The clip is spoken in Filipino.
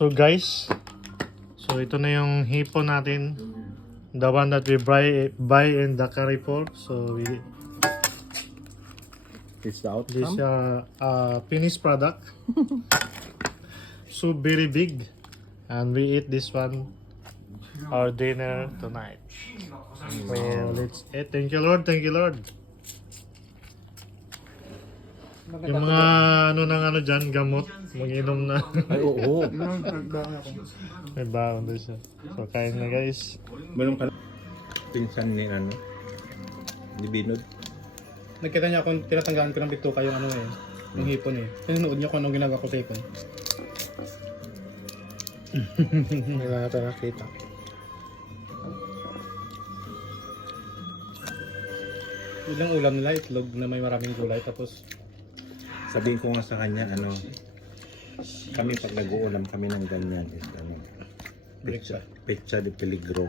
So guys, so ito na yung hipon natin. The one that we buy in the Carrefour. So It's the this outcome. finished product. So very big. And we eat this one our dinner tonight. So let's eat. Thank you Lord, thank you Lord. Yung mga ano dyan, gamot, mag-inom na. Ay, oo. May baon doon siya. So kain na guys. Meron ka pinsan ni ano? Ni Binod. Nagkita niya akong tinatanggalan ko ng bituka yung ano yung hipon Sinunood niya kung anong ginagawa ko sa hipon. Hindi na natin nakita. Ilang ulam nila, itlog na may maraming gulay tapos Sabihin ko nga sa kanya, ano, kami pag nag-uulam kami ng ganyan, is ano, pecha de peligro.